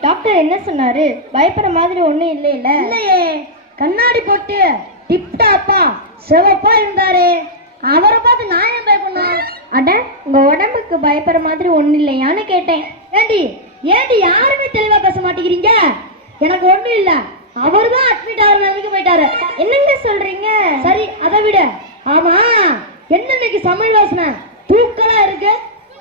Doctor என்ன சொன்னாரு? பயப்படுற மாதிரி ஒண்ணும் இல்லைல்ல இல்லையே. கண்ணாடி போட்டு டிப்டாப்பா சிவப்பா இருந்தாரு. அவரை பார்த்து நான் ஏன் பயப்படணும்? அட உங்க உடம்புக்கு பயப்படுற மாதிரி ஒண்ணும் இல்லையான்னு கேட்டேன். ஏண்டி? ஏண்டி யாருமே தெளிவா பேச மாட்டேங்கிறீங்க? எனக்கு ஒண்ணும் இல்ல. அவர் தான் அட்மிட் ஆகிற நிலைமைக்கு போயிட்டாரு. என்னங்க சொல்றீங்க? சரி அதை விட. ஆமா என்ன இன்னைக்கு சமையல் வாசனை? தூக்கலா இருக்கு.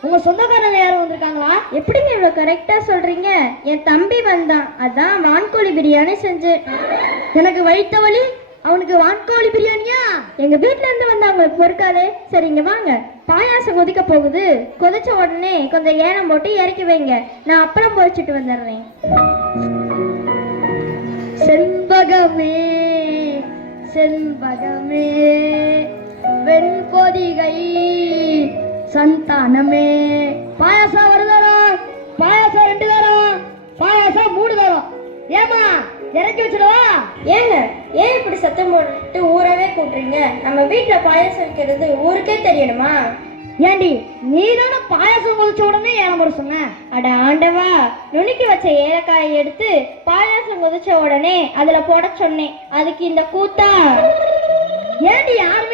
உங்க சொந்தக்காரங்க யாரும் வந்திருக்காங்களா? எப்படிங்க இவ்வளவு கரெக்டா சொல்றீங்க? என் தம்பி வந்தான். அதான் வான்கோழி பிரியாணி செஞ்சு. எனக்கு வைத்த வழி அவனுக்கு வான்கோழி பிரியாணியா? எங்க வீட்ல இருந்து வந்து அவங்களுக்கு பொறுக்காதே. சரிங்க வாங்க. பாயாசம் கொதிக்க போகுது. கொதிச்ச உடனே கொஞ்சம் ஏனம் போட்டு இறக்கி வைங்க. நான் அப்பளம் பொரிச்சிட்டு வந்துடுறேன். செண்பகமே செண்பகமே. வெண்பொதிகை. சந்தானமே. பாயாசம் ஒரு தரம் பாயாசம் ரெண்டு தரம் பாயாசம் மூணு தரம் ஏமா இறக்கி வச்சிடவா? ஏங்க ஏன் இப்படி சத்தம் போட்டு ஊரவே கூட்டுறீங்க? நம்ம வீட்ல பாயாசம் வைக்கிறது ஊருக்கே தெரியணுமா? ஏண்டி நீ தானே பாயாசம் கொதிச்ச உடனே வர சொன்ன? அட ஆண்டவா நுணுக்கி வச்ச ஏலக்காயை எடுத்து பாயாசம் கொதிச்ச உடனே அதுல போட சொன்னேன். அதுக்கு இந்த கூத்தா? ஏண்டி மாட்டீங்க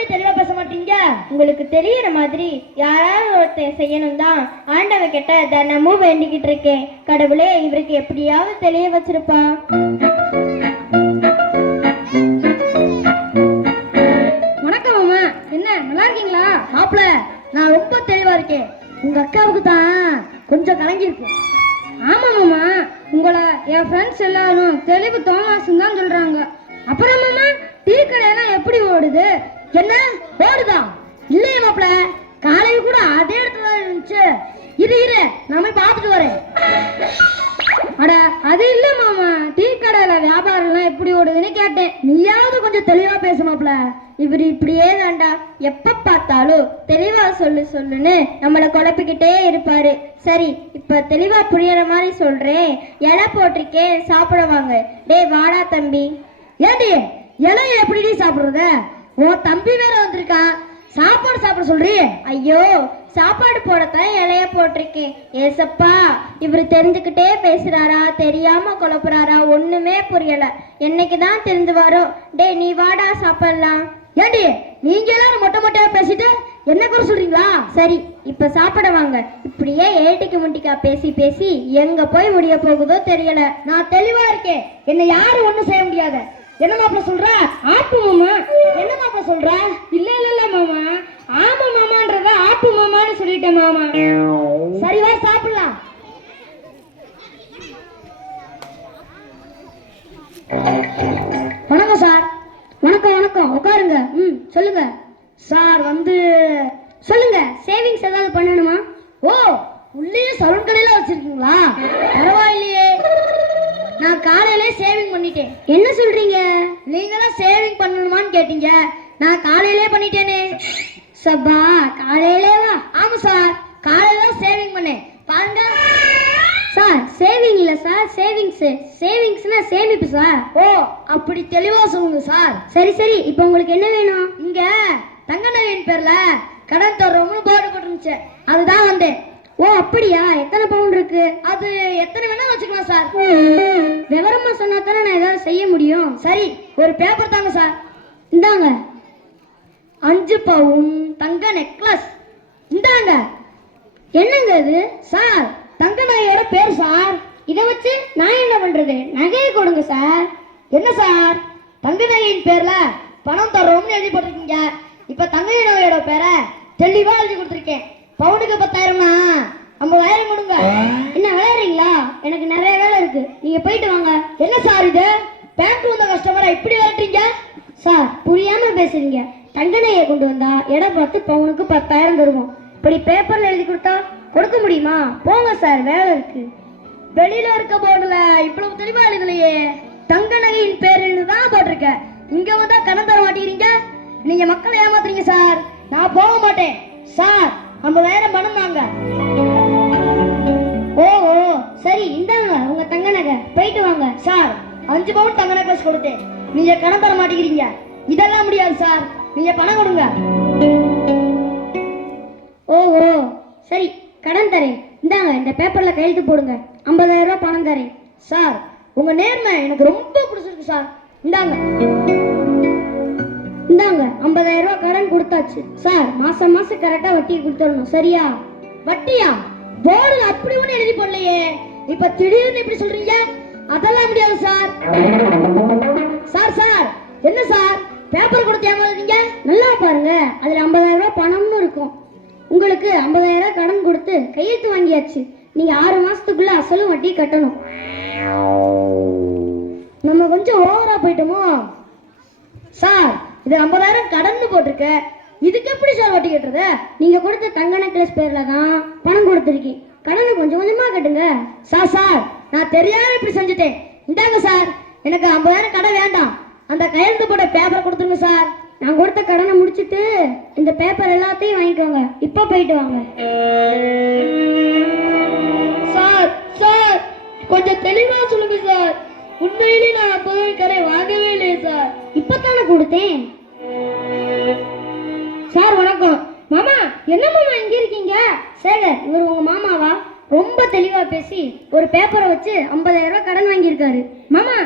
உங்களுக்கு தெரியற மாதிரி யாராவது ஒருத்தன் செய்யணும் தான் ஆண்டவ கிட்ட தினமும் வேண்டிக்கிட்டு இருக்கேன். கடவுளே இவருக்கு எப்படியாவது தெளிய வச்சிருப்பான் வணக்கம் மாமா. என்ன நல்லா இருக்கீங்களா? மாப்பிள நான் ரொம்ப தெளிவா இருக்கேன். உங்க அக்காவுக்கு தான் கொஞ்சம் கலங்கிருக்கு ஆமா மாமா. உங்களை என் ஃப்ரெண்ட்ஸ் எல்லாரும் தெளிவு தோமாசுன்னு தான் சொல்றாங்க. அப்புறம் மாமா டீ கடையெல்லாம் எப்படி ஓடுது? என்ன? ஓடுதா? இல்லையே மாப்பிள காலையில் கூட அதே இடத்துல இருந்துச்சு. இரு இரு நான் போய் பார்த்துட்டு வரேன். அட அது இல்ல மாமா டீ கடையில வியாபாரம்லாம் எப்படி ஓடுதுன்னு கேட்டேன். நீயாவது கொஞ்சம் தெளிவா பேச மாப்ள இவர் இப்படியே தாண்டா எப்ப பார்த்தாலும் தெளிவா சொல்லு சொல்லுன்னு நம்மளை குழப்பிக்கிட்டே இருப்பாரு. சரி இப்ப தெளிவா புரியற மாதிரி சொல்றேன். இலை போட்டிருக்கேன் சாப்பிட வாங்க. டேய் வாடா தம்பி. ஏடி இலைய எப்படி சாப்பிடுறத? உன் தம்பி வேற வந்திருக்கான். சாப்பாடு சாப்பிட சொல்றீ? ஐயோ சாப்பாடு போடத்தான் இலைய போட்டிருக்கேன். ஏசப்பா இவர் தெரிஞ்சுக்கிட்டே பேசுறாரா தெரியாம குழப்புறாரா ஒண்ணுமே புரியல. என்னைக்கு தான் தெரிஞ்சு வரும் டேய் நீ வாடா சாப்பிடலாம். ஏண்டி நீங்க எல்லாரும் மொட்டை மொட்டையா பேசிட்டு என்ன குறை சொல்றீங்களா? சரி இப்ப சாப்பிட வாங்க. இப்படியே ஏட்டிக்கு முட்டிக்கா பேசி பேசி எங்க போய் முடிய போகுதோ தெரியல. நான் தெளிவா இருக்கேன். என்ன யாரும் ஒண்ணும் செய்ய முடியாது. என்ன மாப்பிள சொல்ற? ஆப்பு மாமா. என்ன மாப்பிள சொல்ற? இல்ல இல்ல இல்ல மாமா. ஆமா மாமான்றத ஆப்பு மாமான்னு சொல்லிட்டேன் மாமா. சரி வா சாப்பிடலாம். வணக்கம் சார். வணக்கம் வணக்கம். உட்காருங்க. ம் சொல்லுங்க. சார் வந்து சொல்லுங்க. சேவிங்ஸ் ஏதாவது பண்ணணுமா? ஓ உள்ளே சலூன் கடையில வச்சிருக்கீங்களா? நான் காலையிலே சேவிங் பண்ணிட்டேன். என்ன சொல்றீங்க? நீங்க தான் சேவிங் பண்ணணுமான்னு கேட்டீங்க. நான் காலையிலே பண்ணிட்டேனே. சப்பா காலையிலேவா ஆமா சார் காலையில சேவிங் பண்ணேன். பாருங்க. சார் சேவிங் இல்ல சார் சேவிங்ஸ் சேவிங்ஸ்னா சேமிப்பு சார். ஓ அப்படி தெளிவா சொல்லுங்க சார். சரி சரி இப்போ உங்களுக்கு என்ன வேணும்? இங்க தங்க நகையின் பேர்ல கடன் தர்றோம்னு போர்டு போட்டுருந்துச்சு. அதுதான் வந்தேன். ஓ அப்படியா? எத்தனை பவுன் இருக்கு? அது எத்தனை வேணா வச்சுக்கலாம் சார். விவரமா சொன்னா தானே நான் ஏதாவது செய்ய முடியும். சரி ஒரு பேப்பர் தாங்க சார். இந்தாங்க. அஞ்சு பவுன் தங்க நெக்லஸ் இந்தாங்க. என்னங்க இது? சார் தங்க நாயோட பேர் சார். இதை வச்சு நான் என்ன பண்றது? நகையை கொடுங்க சார். என்ன சார்? தங்க நகையின் பேர்ல பணம் தர்றோம்னு எழுதி போட்டிருக்கீங்க இப்ப தங்க நகையோட பேரை தெளிவா எழுதி கொடுத்துருக்கேன். பவுனுக்கு பத்தாயிரம்னா ஐம்பதாயிரம் கொடுங்க. என்ன விளையாடுறீங்களா? எனக்கு நிறைய வேலை இருக்கு. நீங்க போயிட்டு வாங்க. என்ன சார் இது? பேங்க் வந்த கஸ்டமரை இப்படி விரட்டுறீங்க சார் புரியாம பேசுறீங்க. நகையை கொண்டு வந்தா இடம் பார்த்து பவுனுக்கு பத்தாயிரம் தருவோம். இப்படி பேப்பர்ல எழுதி கொடுத்தா கொடுக்க முடியுமா? போங்க சார் வேலை இருக்கு. வெளியில இருக்க போர்டுல இவ்வளவு தெளிவா எழுதலையே. தங்க நகையின் பேரில் தான் போட்டிருக்க. இங்க வந்தா கடன் தர மாட்டேங்கிறீங்க? நீங்க மக்களை ஏமாத்துறீங்க சார். நான் போக மாட்டேன். சார் ஐம்பதாயிரம் பணம் தாங்க. ஓஹோ சரி இந்தாங்க உங்க தங்க நகை. போயிட்டு வாங்க சார். அஞ்சு பவுன் தங்க நெக்லஸ் கொடுத்தேன். நீங்க கணம் தர மாட்டேங்கிறீங்க. இதெல்லாம் முடியாது சார். நீங்க பணம் கொடுங்க. ஓஹோ சரி கடன் தரேன். இந்தாங்க இந்த பேப்பர்ல கையெழுத்து போடுங்க. 50000 ரூபாய் பணம் தரேன். சார் உங்க நேர்மை எனக்கு ரொம்ப பிடிச்சிருக்கு சார். இந்தாங்க. இந்தாங்க 50000 ரூபாய் கடன் கொடுத்தாச்சு. சார் மாசம் மாசம் கரெக்டா வட்டி கொடுத்துடணும் சரியா? வட்டியா? போர்டுல அப்படி ஒண்ணு எழுதி போடலையே. இப்ப திடீர்னு இப்படி சொல்றீங்க? அதெல்லாம் முடியாது சார். சார் சார் என்ன சார்? பேப்பர் கொடுத்து ஏமாறுறீங்க நல்லா பாருங்க அதுல 50000 ரூபாய் பணம்னு இருக்கும். உங்களுக்கு 50000 ரூபாய் கடன் கொடுத்து கையெழுத்து வாங்கியாச்சு. நீங்க ஆறு மாசத்துக்குள்ள அசலும் வட்டி கட்டணும். நம்ம கொஞ்சம் ஓவரா போயிட்டோமோ? சார் இது 50000 கடன் போட்டிருக்க. இதுக்கு எப்படி சார் வட்டி கட்டுறத? நீங்க கொடுத்த தங்க நெக்லஸ் பேர்ல தான் பணம் கொடுத்துருக்கீங்க. கடனை கொஞ்சம் கொஞ்சமா கட்டுங்க. சார் சார் நான் தெரியாம இப்படி செஞ்சுட்டேன். இந்தாங்க சார் எனக்கு 50000 கடன் வேண்டாம். அந்த கையெழுத்து போட்ட பேப்பரை கொடுத்துருங்க சார். நான் கொடுத்த கடனை முடிச்சிட்டு இந்த பேப்பர் எல்லாத்தையும் வாங்கிக்கோங்க. இப்போ போயிட்டு வாங்க. சார் சார் கொஞ்சம் தெளிவா சொல்லுங்க சார். உண்மையிலே நான் ஐம்பதாயிரம் கடை தானே கொடுத்தேன். சார் வணக்கம். மாமா என்ன மாமா இங்க இருக்கீங்க? சேல இவர் உங்க மாமாவா? ரொம்ப தெளிவா பேசி ஒரு பேப்பரை வச்சு 50000 ரூபாய் கடன் வாங்கியிருக்காரு. மாமா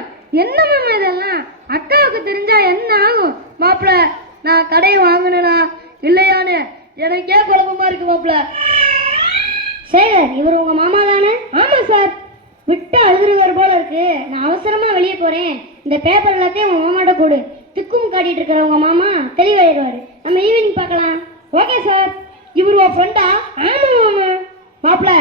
என்ன மாமா இதெல்லாம்? அக்காவுக்கு தெரிஞ்சா என்ன ஆகும்? மாப்பிள நான் கடையை வாங்கினா இல்லையான்னு எனக்கே குழப்பமா இருக்கு மாப்பிள. சேகர் இவர் உங்க மாமா தானே? ஆமா சார். விட்டு அழுதுருவார் போல இருக்கு. நான் அவசரமா வெளியே போறேன். இந்த பேப்பர் எல்லாத்தையும் உங்க மாமாட்ட கொடு திக்கும் காட்டிட்டு இருக்கிற உங்க மாமா தெளிவாயிடுவாரு நம்ம ஈவினிங் பார்க்கலாம். ஓகே சார் இவர் உன் ஃப்ரெண்டா ஆமா மாமா. மாப்பிள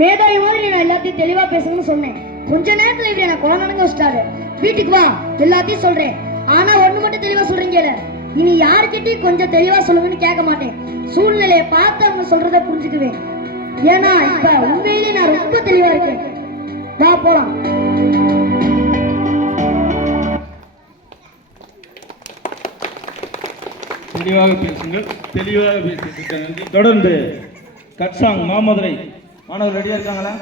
மேதாவி மாதிரி நான் எல்லாத்தையும் தெளிவா பேசணும்னு சொன்னேன். கொஞ்ச நேரத்துல இவர் எனக்கு குழந்தைங்க வச்சிட்டாரு. வீட்டுக்கு வா எல்லாத்தையும் சொல்றேன். ஆனா ஒண்ணு மட்டும் தெளிவா சொல்றீங்கல்ல இனி யாருக்கிட்டையும் கொஞ்சம் தெளிவா சொல்லுங்கன்னு கேட்க மாட்டேன். சூழ்நிலையை பார்த்து அவங்க சொல்றதை புரிஞ்சுக்குவேன். ஏன்னா இப்ப உண்மையிலே நான் ரொம்ப தெளிவா இருக்கேன். வா போலாம். தெளிவாக பேசுங்கள். தெளிவாக பேசிட்டு தொடர்ந்து கட்சாங் மாமதுரை. மாணவர் ரெடியாக இருக்காங்களா?